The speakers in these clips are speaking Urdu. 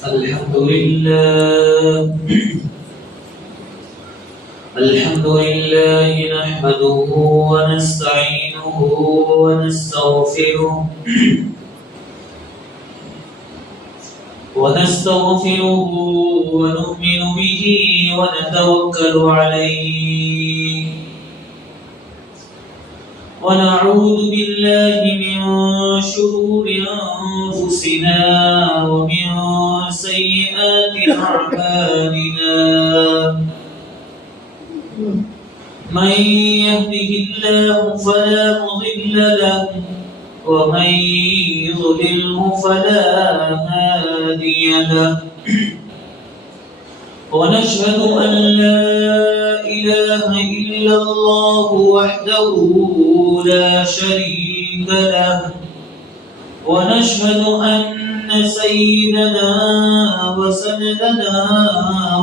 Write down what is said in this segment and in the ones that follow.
الحمد لله نحمده ونستعينه ونستغفره ونؤمن به ونتوكل عليه ونعوذ بالله من شرور أنفسنا ومن سيئات أعمالنا من يهده الله فلا مضل له ومن يضلله فلا هادي له ونشهد أن لا إله إلا الله وحده لا شريك له ونشهد أن سيدنا وسندنا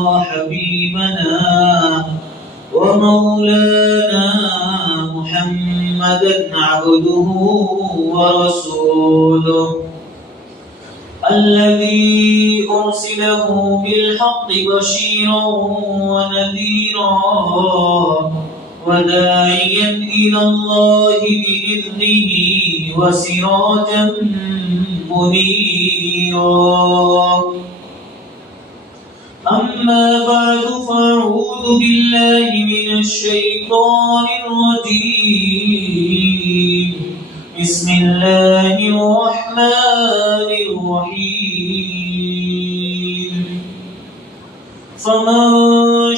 وحبيبنا ومولانا محمدا عبده ورسوله الذي أرسله بالحق بشيرا ونذيرا وداعيا إلى الله بإذنه وسراجا منيرا أما بعد فأعوذ بالله من الشيطان الرجيم بسم الله الرحمن الرحيم فمن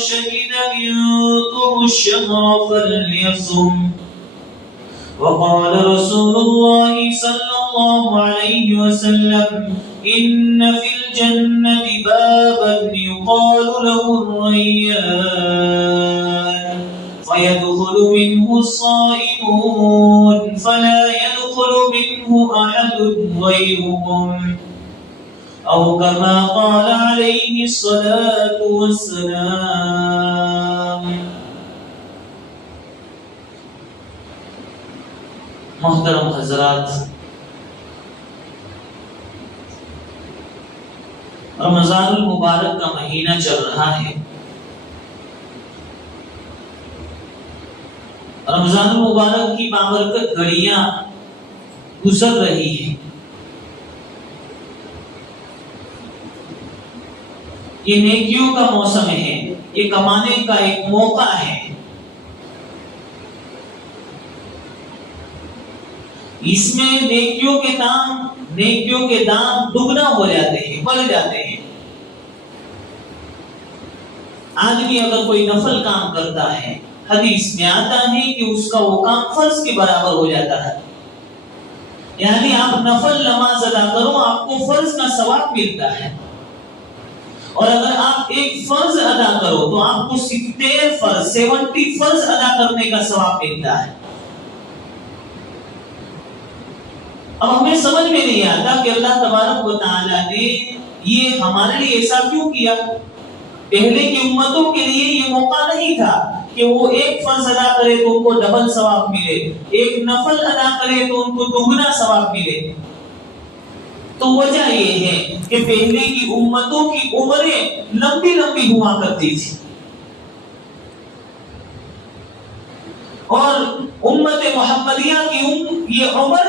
شهد منكم الشهر فليصم وقال رسول الله صلى الله عليه وسلم إن في الجنة بابا يقال له الريان فيدخل منه الصائمون فلا يدخل منه أحد غيرهم أو كما قال عليه الصلاة والسلام. محترم حضرات، رمضان المبارک کا مہینہ چل رہا ہے. رمضان المبارک کی بابرکت گھڑیاں گزر رہی ہیں. یہ نیکیوں کا موسم ہے، یہ کمانے کا ایک موقع ہے. اس میں نیکیوں کے دام دگنا ہو جاتے ہیں، بڑھ جاتے ہیں. آدمی اگر کوئی نفل کام کرتا ہے، حدیث میں آتا ہے کہ اس کا وہ کام فرض کے برابر ہو جاتا ہے. یعنی آپ نفل نماز ادا کرو، آپ کو فرض کا ثواب ملتا ہے. اور اگر آپ ایک فرض ادا کرو تو آپ کو 70 فرض ادا کرنے کا ثواب ملتا ہے. اب ہمیں سمجھ میں نہیں آتا کہ اللہ تبارک و تعالیٰ نے یہ ہمارے لیے ایسا کیوں کیا. پہلے کی امتوں کے لیے یہ موقع نہیں تھا کہ وہ ایک فرض ادا کرے تو ان کو ڈبل ثواب ملے، ایک نفل ادا کرے تو ان کو دگنا ثواب ملے. تو وجہ یہ ہے کہ پہلے کی امتوں کی عمریں لمبی لمبی ہوا کرتی تھی اور امت محمدیہ کی یہ عمر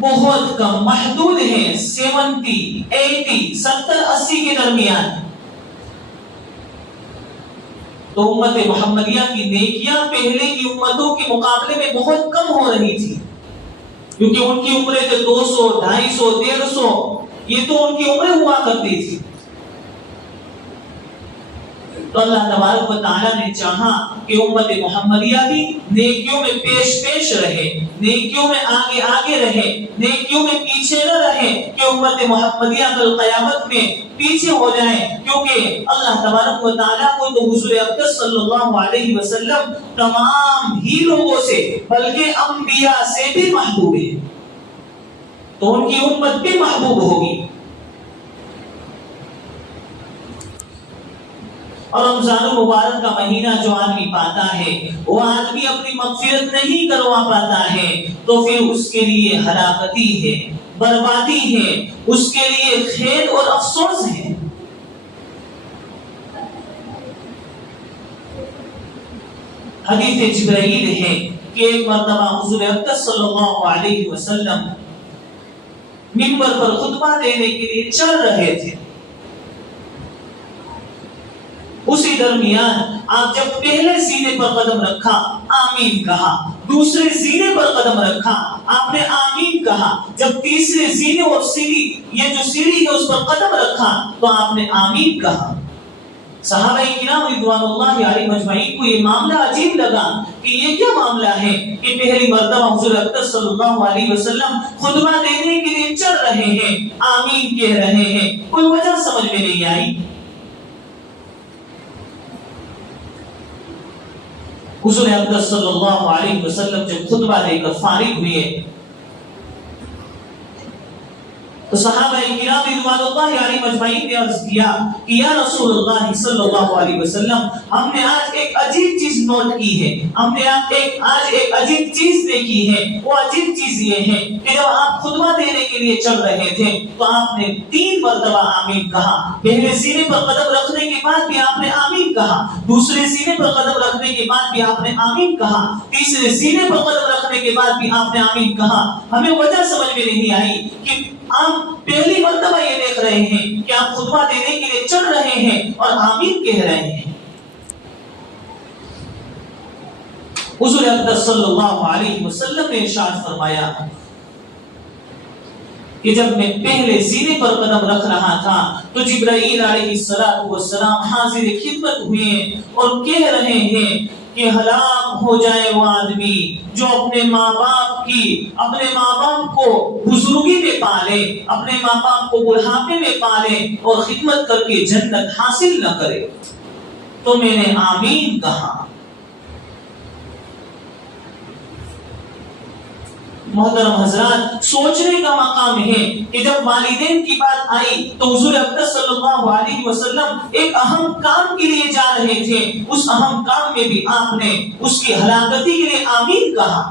بہت کم، محدود ہے، 70 80 کے درمیان. تو امت محمدیہ کی نیکیاں پہلے کی امتوں کے مقابلے میں بہت کم ہو رہی تھی، کیونکہ ان کی عمریں 200 250 150 یہ تو ان کی عمریں ہوا کرتی تھی. تو اللہ تبارک و تعالیٰ نے چاہا کہ امت محمدیہ بھی نیکیوں میں پیش رہے، نیکیوں میں آگے رہے، نیکیوں میں پیچھے نہ رہے کہ امت محمدیہ کل قیامت میں پیچھے ہو جائیں. کیونکہ اللہ تبارک و تعالیٰ کو تو حضور اقدس صلی اللہ علیہ وسلم تمام ہی لوگوں سے بلکہ انبیاء سے بھی محبوب ہے، تو ان کی امت بھی محبوب ہوگی. اور رمضان المبارک کا مہینہ جو آدمی پاتا ہے وہ آدمی اپنی مغفرت نہیں کروا پاتا ہے تو پھر اس کے لیے ہلاکت ہی ہے، بربادی ہے، اس کے لیے خیر اور افسوس ہے۔ حدیث جبرائیل ہے کہ ایک مرتبہ حضور اقدس صلی اللہ علیہ وسلم منبر پر خطبہ دینے کے لیے چل رہے تھے۔ اسی درمیان آپ جب پہلے سینے پر قدم رکھا آمین کہا، دوسرے سینے پر قدم رکھا آپ نے آمین کہا، جب تیسرے سینے اور سیڑھی یہ جو سیڑھی ہے اس پر قدم رکھا تو آپ نے آمین کہا۔ صحابہ کرام رضوان اللہ علیہم اجمعین کو یہ معاملہ عجیب لگا کہ یہ کیا معاملہ ہے کہ پہلی مرتبہ حضور اقدس صلی اللہ علیہ وسلم خطبہ دینے کے لیے چل رہے ہیں، آمین کہہ رہے ہیں، کوئی وجہ سمجھ میں نہیں آئی۔ حضور اقدس صلی اللہ علیہ وسلم جب خطبہ دے کر فارغ ہوئے تو صحابہ کرام رضوان اللہ علیہم اجمعین نے عرض کیا کہ یا رسول اللہ صلی اللہ علیہ وسلم، ہم نے آج ایک عجیب چیز نوٹ کی ہے، ہم نے آج ایک عجیب چیز دیکھی ہے۔ وہ عجیب چیز یہ ہے کہ جب آپ خطبہ دینے کے لیے چل رہے تھے تو آپ نے 3 مرتبہ آمین کہا، پہلے سینے پر قدم رکھنے کے بعد بھی آپ نے آمین کہا، دوسرے سینے پر قدم رکھنے کے بعد بھی آپ نے آمین کہا، تیسرے سینے پر قدم رکھنے کے بعد بھی آپ نے آمین کہا۔ ہمیں وجہ سمجھ میں نہیں آئی کہ آپ پہلی مرتبہ یہ دیکھ رہے ہیں کہ آپ خطبہ دینے کے لیے چل رہے ہیں اور آمین کہہ رہے ہیں۔ حضور اقدس صلی اللہ علیہ وسلم نے ارشاد فرمایا کہ جب میں پہلے سینے پر قدم رکھ رہا تھا تو جبرائیل علیہ السلام حاضر خدمت ہوئے اور کہہ رہے ہیں کہ ہلاک ہو جائے وہ آدمی جو اپنے ماں باپ کو بزرگی میں پالے، اپنے ماں باپ کو بڑھاپے میں پالے اور خدمت کر کے جنت حاصل نہ کرے۔ تو میں نے آمین کہا۔ محترم حضرات، سوچنے کا مقام ہے کہ جب والدین کی بات آئی تو حضور اقدس صلی اللہ علیہ وسلم ایک اہم کام کے لیے جا رہے تھے، اس اہم کام میں بھی آپ نے اس کی ہلاکتی کے لیے آمین کہا۔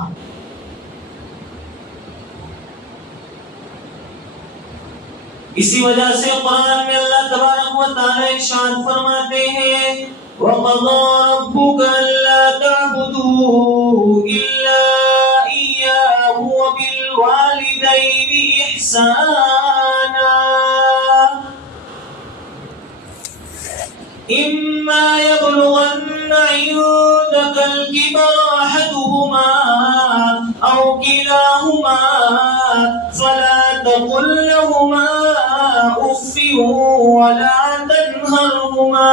اسی وجہ سے قرآن میں اللہ تبارک و تعالی ارشاد فرماتے ہیں وَقَضَى رَبُّكَ أَلَّا تَعْبُدُوا إِلَّا إِيَّاهُ وَبِالْوَالِدَيْنِ إِحْسَانًا إِمَّا يَبْلُغَنَّ عِندَكَ الْكِبَرَ أَحَدُهُمَا أَوْ كِلَاهُمَا فَلَا تَقُل لَّهُمَا أُفٍّ وَلَا تَنْهَرْهُمَا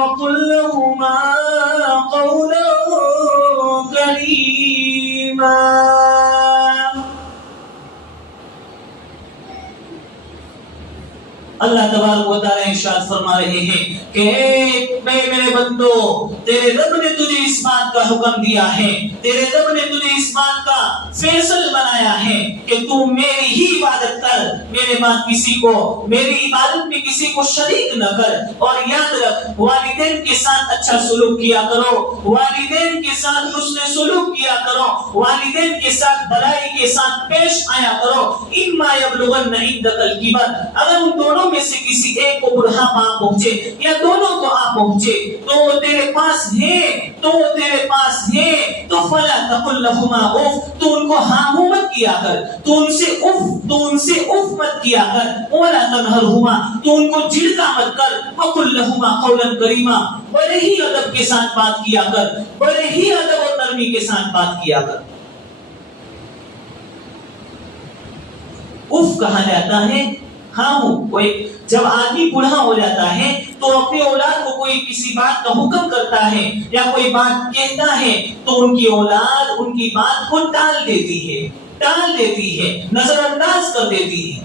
وَقُل لَّهُمَا قَوْلًا كَرِيمًا۔ اللہ تبارک و تعالی ارشاد فرما رہے ہیں کہ میرے بندو، تیرے رب نے تجھے اس بات کا حکم دیا ہے، تیرے رب نے تجھے اس بات کا فیصل بنایا ہے کہ تو میری ہی عبادت کر، میرے بعد میری عبادت میں کسی کو شریک نہ کر، اور یاد رکھ والدین کے ساتھ اچھا سلوک کیا کرو، والدین کے ساتھ حسن سلوک کیا کرو، والدین کے ساتھ بھلائی کے ساتھ پیش آیا کرو۔ اما یبلغن عندک الکبر، اگر ان دونوں میں سے کسی ایک کو بڑھاپا پہنچے یا دونوں کو آ پہنچے تو وہ تیرے پاس ہے تو فلا تقل لهما اف، تو ان کو ہاں مت کیا کر، تو ان سے اف مت کیا کر، ولا تنهرهما، تو ان کو جھڑکا مت کر، وقل لهما قولا کریما، بڑے ہی ادب کے ساتھ بات کیا کر، بڑے ہی ادب اور نرمی کے ساتھ بات کیا کر۔ اف کہا جاتا ہے جب آدمی بوڑھا ہو جاتا ہے تو اپنی اولاد کو کوئی کسی بات کا حکم کرتا ہے یا کوئی بات کہتا ہے تو ان کی اولاد ان کی بات کو ٹال دیتی ہے، نظر انداز کر دیتی ہے۔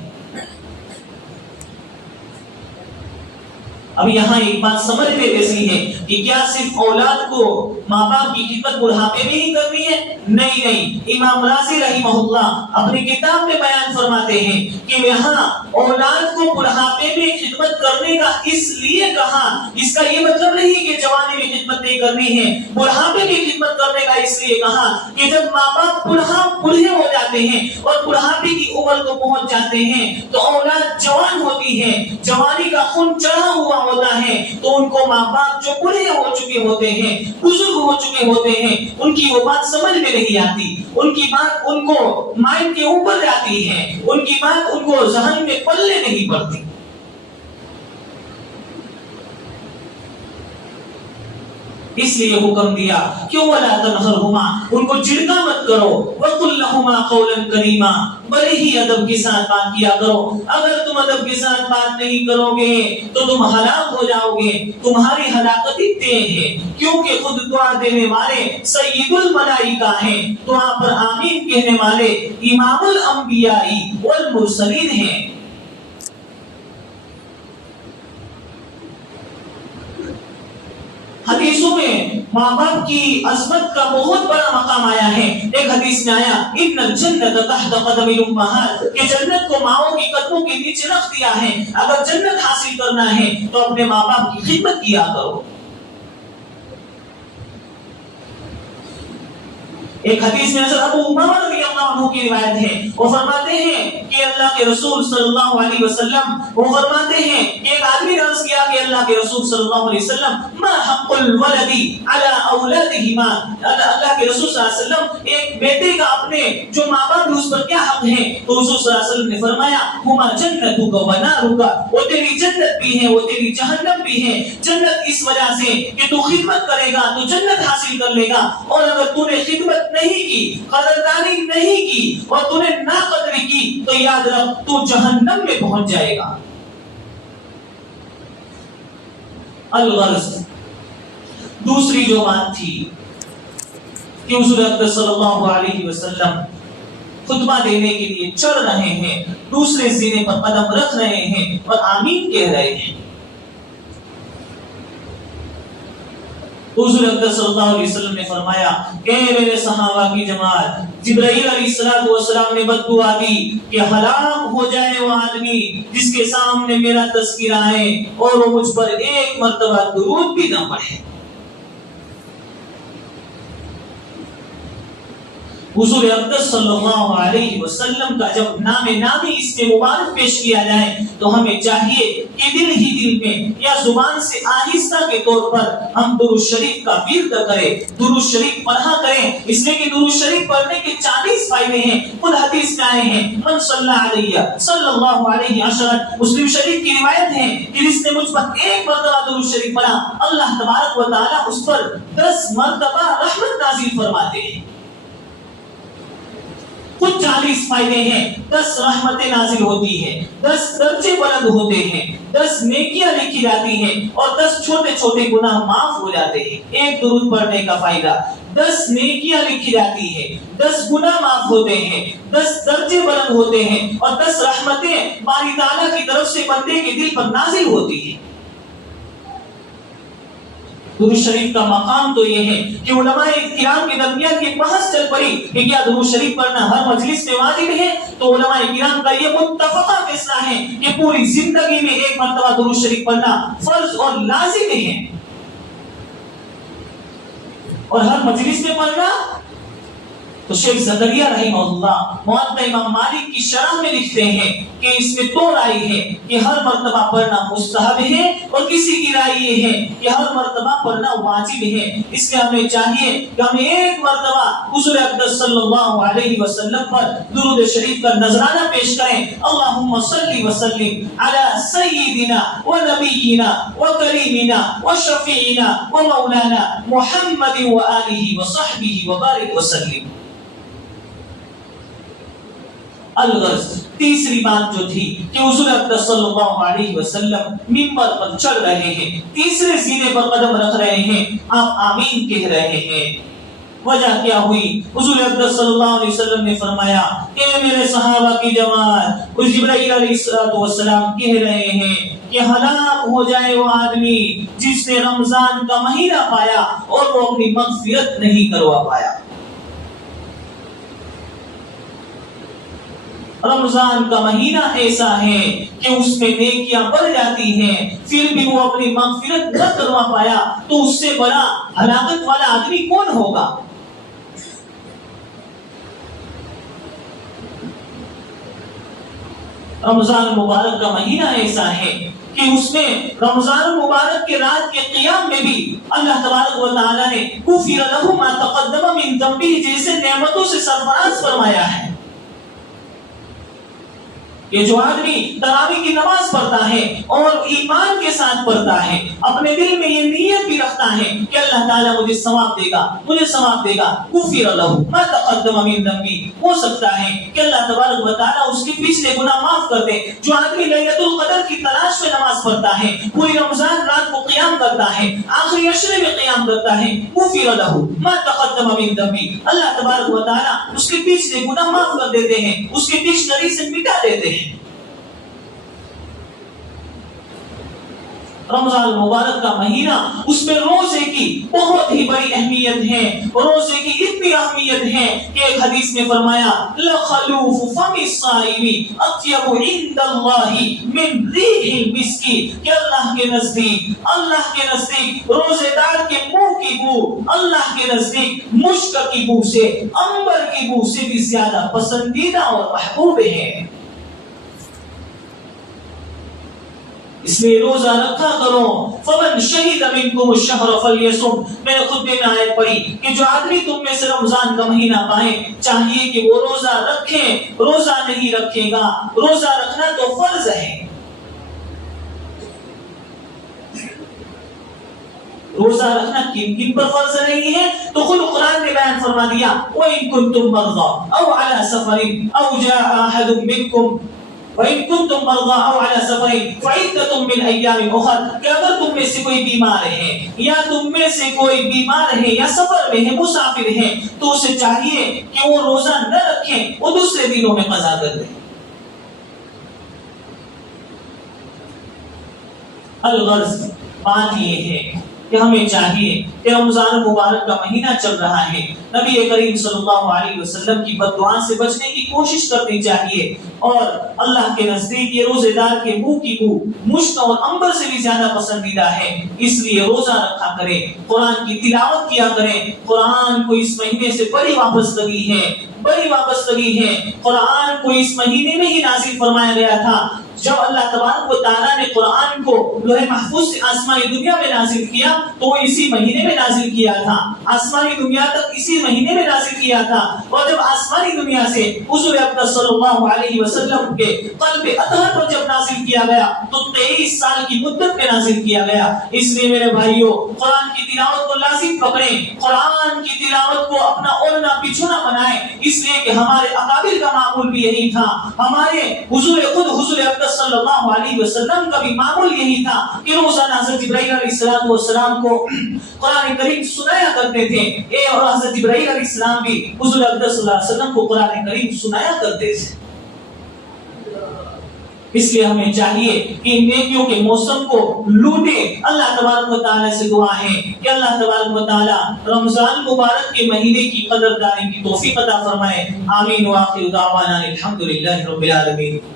اب یہاں ایک بات سمجھنے جیسی ہے کہ کیا صرف اولاد کو ماں باپ کی خدمت بڑھاپے میں ہی کرنی ہے؟ نہیں، امام رازی رحمہ اللہ اپنی کتاب میں بیان فرماتے ہیں کہ یہاں اولاد کو بڑھاپے میں خدمت کرنے کا اس لیے کہا، اس کا یہ مطلب نہیں کہ جوانی میں خدمت نہیں کرنی ہے، بڑھاپے کی خدمت کرنے کا اس لیے کہا کہ جب ماں باپ بوڑھے ہو جاتے ہیں اور بڑھاپے کی عمر کو پہنچ جاتے ہیں تو اولاد جوان ہوتی ہے، جوانی کا خون چڑھا ہوا ہوتا ہے، تو ان کو ماں باپ جو بوڑھے ہو چکے ہوتے ہیں، بزرگ ہو چکے ہوتے ہیں، ان کی وہ بات سمجھ میں نہیں آتی، ان کی بات ان کو مائنڈ کے اوپر جاتی ہے، ان کی بات ان کو ذہن میں پلے نہیں پڑتی۔ اس لیے حکم دیا کہ وَلَا تَنْهَرْهُمَا، ان کو جھڑکا مت کرو، وَقُلْ لَهُمَا قَوْلًا كَرِيمًا، بڑے ہی ادب کے ساتھ بات کیا کرو۔ اگر تم ادب کے ساتھ بات نہیں کرو گے تو تم ہلاک ہو جاؤ گے، تمہاری ہلاکت ہی طے ہے، کیونکہ خود دعا دینے والے سید الملائکہ ہیں، دعا پر آمین کہنے والے امام الانبیاء والمرسلین ہیں۔ حدیثوں میں ماں باپ کی عظمت کا بہت بڑا مقام آیا ہے۔ ایک حدیث میں آیا ان الجنت تحت قدم الامہات، کہ جنت کو ماؤں کی قدموں کے نیچے رکھ دیا ہے، اگر جنت حاصل کرنا ہے تو اپنے ماں باپ کی خدمت کیا کرو۔ ایک حدیث میں حضرت ابو امامہ رضی اللہ عنہ کی روایت ہے، وہ فرماتے ہیں کہ اللہ کے رسول صلی اللہ علیہ وسلم وہ فرماتے ہیں کہ ایک آدمی نے عرض کیا کہ اللہ کے رسول صلی اللہ علیہ وسلم ما حق الولد علی اولادہما، اللہ کے رسول صلی اللہ علیہ وسلم ایک بیٹے کا اپنے جو ماں باپ اس پر کیا حق ہے؟ تو رسول صلی اللہ علیہ وسلم نے فرمایا ہما جنتک و نارک، وہ تیری جنت بھی ہے، وہ تیری جہنم بھی ہے۔ جنت اس وجہ سے کہ تو خدمت کرے گا تو جنت حاصل کر لے گا، اور اگر تو نے خدمت نہیں کی، قدردانی نہیں کی اور تو نے ناقدری کی تو یاد رکھ تو جہنم میں پہنچ جائے گا۔ الغرض دوسری جو بات تھی کہ حضور اکرم صلی اللہ علیہ وسلم خطبہ دینے کے لیے چڑھ رہے ہیں، دوسرے زینے پر قدم رکھ رہے ہیں اور آمین کہہ رہے ہیں۔ حضور اکرم صلی اللہ علیہ وسلم نے فرمایا کہ میرے صحابہ کی جماعت، جبرائیل علیہ السلام نے بد دعا دی کہ ہلاک ہو جائے وہ آدمی جس کے سامنے میرا تذکرہ ہے اور وہ مجھ پر ایک مرتبہ درود بھی نہ پڑھے۔ حضور اقدس صلی اللہ علیہ وسلم کا جب نام نامی اس میں مبارک پیش کیا جائے تو ہمیں چاہیے کہ دل ہی دل میں یا زبان سے آہستہ کے طور پر ہم درود شریف کا ورد کریں، درود شریف پڑھا کریں، اس لیے کہ درود شریف پڑھنے کے 40 فائدے ہیں، خود حدیث میں آئے ہیں من صلی علیہ صلی اللہ علیہ عشرا، مسلم شریف کی روایت ہے کہ جس نے مجھ پر ایک مرتبہ درود شریف پڑھا اللہ تبارک و تعالی اس پر 10 مرتبہ رحمت نازل فرماتے ہیں۔ کچھ 40 فائدے ہیں، 10 رحمتیں نازل ہوتی ہیں، 10 درجے بلند ہوتے ہیں، 10 نیکیاں لکھی جاتی ہیں اور 10 چھوٹے چھوٹے گناہ معاف ہو جاتے ہیں۔ ایک درود پڑھنے کا فائدہ، 10 نیکیاں لکھی جاتی ہیں، 10 گناہ معاف ہوتے ہیں، 10 درجے بلند ہوتے ہیں اور 10 رحمتیں باری تعالیٰ کی طرف سے بندے کے دل پر نازل ہوتی ہیں۔ درود شریف کا مقام تو یہ ہے کہ علماء کرام کے درمیان کی بحث چل پڑی کہ کیا درود شریف پڑھنا ہر مجلس میں واجب ہے، تو علماء کرام کا یہ متفقہ فیصلہ ہے کہ پوری زندگی میں ایک مرتبہ درود شریف پڑھنا فرض اور لازم ہے، اور ہر مجلس میں پڑھنا تو شیخ زکریہ رحمہ اللہ موطا امام مالک کی شرح میں لکھتے ہیں کہ اس میں 2 رائے ہے کہ ہر مرتبہ پڑھنا مستحب ہے اور کسی کی رائے یہ ہے کہ ہر مرتبہ پڑھنا واجب ہے۔ اس لیے ہمیں چاہیے کہ ہم ایک مرتبہ حضور اقدس صلی اللہ علیہ وسلم پر درود شریف کا نذرانہ پیش کریں، اللہم صلی وسلم علی سیدنا و نبینا و کریمنا و شفیعنا و مولانا محمد و آلہ و صحبہ و بارک وسلم۔ الغرض تیسری بات جو تھی کہ حضور اقدس صلی اللہ علیہ وسلم منبر پر چڑھ رہے ہیں، تیسرے زینے پر قدم رکھ رہے ہیں، آپ آمین کہہ رہے ہیں۔ وجہ کیا ہوئی؟ حضور اقدس صلی اللہ علیہ وسلم نے فرمایا کہ میرے صحابہ کی جماعت، اس جبرائیل علیہ السلام کہہ رہے ہیں کہ ہلاک ہو جائے وہ آدمی جس نے رمضان کا مہینہ پایا اور وہ اپنی مغفرت نہیں کروا پایا۔ رمضان کا مہینہ ایسا ہے کہ اس میں نیکیاں بڑھ جاتی ہیں، پھر بھی وہ اپنی مغفرت نہ کروا پایا تو اس سے بڑا ہلاکت والا آدمی کون ہوگا؟ رمضان مبارک کا مہینہ ایسا ہے کہ اس میں رمضان مبارک کے رات کے قیام میں بھی اللہ تبارک و تعالیٰ نے غفر لہ ما تقدم من ذنبہ جیسے نعمتوں سے سرفراز فرمایا ہے۔ یہ جو آدمی تراویح کی نماز پڑھتا ہے اور ایمان کے ساتھ پڑھتا ہے، اپنے دل میں یہ نیت بھی رکھتا ہے کہ اللہ تعالیٰ مجھے ثواب دے گا، مجھے ثواب دے گا، غفر لہ ما تقدم من ذنبہ، ہو سکتا ہے کہ اللہ تبارک و تعالیٰ اس کے پچھلے گناہ معاف کر دے۔ جو آدمی لیلۃ القدر کی تلاش میں نماز پڑھتا ہے، پوری رمضان رات کو قیام کرتا ہے، آخری عشرے میں قیام کرتا ہے، غفر لہ ما تقدم من ذنبہ، اللہ تبارک و تعالیٰ اس کے پچھلے گناہ معاف کر دیتے ہیں، اس کے ڈکشنری سے مٹا دیتے ہیں۔ رمضان مبارک کا مہینہ، اس میں روزے کی بہت ہی بڑی اہمیت ہے، روزے کی اتنی اہمیت ہے کہ ایک حدیث میں فرمایا لخلوف فم الصائم اطیب عند اللہ من ریح المسک، کہ اللہ کے نزدیک روزے دار کے منہ کی بو اللہ کے نزدیک مشک کی بو سے، عنبر کی بو سے بھی زیادہ پسندیدہ اور محبوب ہے۔ اس لیے روزہ رکھا کرو۔ فمن شہد منکم الشہر فلیصم، میں نے خطبے میں آیت پڑھی کہ جو آدمی تم میں سے رمضان کا مہینہ پائے چاہیے کہ وہ روزہ رکھے، روزہ نہیں رکھے گا، روزہ رکھنا تو فرض ہے۔ روزہ رکھنا کن کن پر فرض نہیں ہے؟ تو خود قرآن نے بیان فرما دیا وَإِن كُنتُم مَرْضَىٰ أَوْ عَلَىٰ سَفَرٍ أَوْ جَاءَ أَحَدٌ مِّنكُمْ وَإِن كُنتُم مَرْضَىٰ أَوْ عَلَىٰ سَفَرٍ فَعِدَّةٌ مِّنْ أَيَّامٍ أُخَرَ، کہ اگر تم میں سے کوئی بیمار ہے یا تم میں سے کوئی بیمار ہے یا سفر میں ہے، مسافر ہے، تو اسے چاہیے کہ وہ روزہ نہ رکھے، وہ دوسرے دنوں میں قضا کر دے۔ الغرض بات یہ ہے کہ ہمیں چاہیے کہ رمضان مبارک کا مہینہ چل رہا ہے، نبی کریم صلی اللہ علیہ وسلم کی بد دعا سے بچنے کی کوشش کرنی چاہیے، اور اللہ کے نزدیک یہ روزے دار کے منہ کی بو مشک اور عنبر سے بھی زیادہ پسندیدہ ہے۔ اس لیے روزہ رکھا کریں، قرآن کی تلاوت کیا کریں۔ قرآن کو اس مہینے سے بڑی وابستگی ہے۔ قرآن کو اس مہینے میں ہی نازل فرمایا گیا تھا۔ جب اللہ تبارک و تعالیٰ نے قرآن کو لوح محفوظ سے آسمانی دنیا میں نازل کیا تو وہ اسی مہینے میں نازل کیا تھا، آسمانی دنیا تک اسی مہینے میں نازل کیا تھا، اور جب آسمانی دنیا سے حضور اقدس صلی اللہ علیہ وسلم کے قلب اطہر پر جب نازل کیا گیا تو 23 سال کی مدت میں نازل کیا گیا۔ اس لیے میرے بھائیوں، قرآن کی تلاوت کو لازم پکڑیں، قرآن کی تلاوت کو اپنا اولنا پچھونا بنائیں، اس لیے کہ ہمارے اکابر کا معمول بھی یہی تھا، ہمارے حضور اقدس صلی اللہ علیہ وسلم کا بھی معمول یہی تھا کہ روزانہ حضرت جبرائیل علیہ السلام کو قرآن کریم سنایا کرتے تھے، اور حضرت جبرائیل علیہ السلام بھی حضور اقدس صلی اللہ علیہ وسلم کو قرآن کریم سنایا کرتے تھے۔ اس لیے ہمیں چاہیے کہ نیکیوں کے موسم کو لوٹے۔ اللہ تبارک و تعالیٰ سے دعا ہے کہ اللہ تبارک و تعالیٰ رمضان مبارک کے مہینے کی قدر دانی کی توفیق عطا فرمائے۔ آمین۔ وآخر دعوانا الحمدللہ رب العالمین۔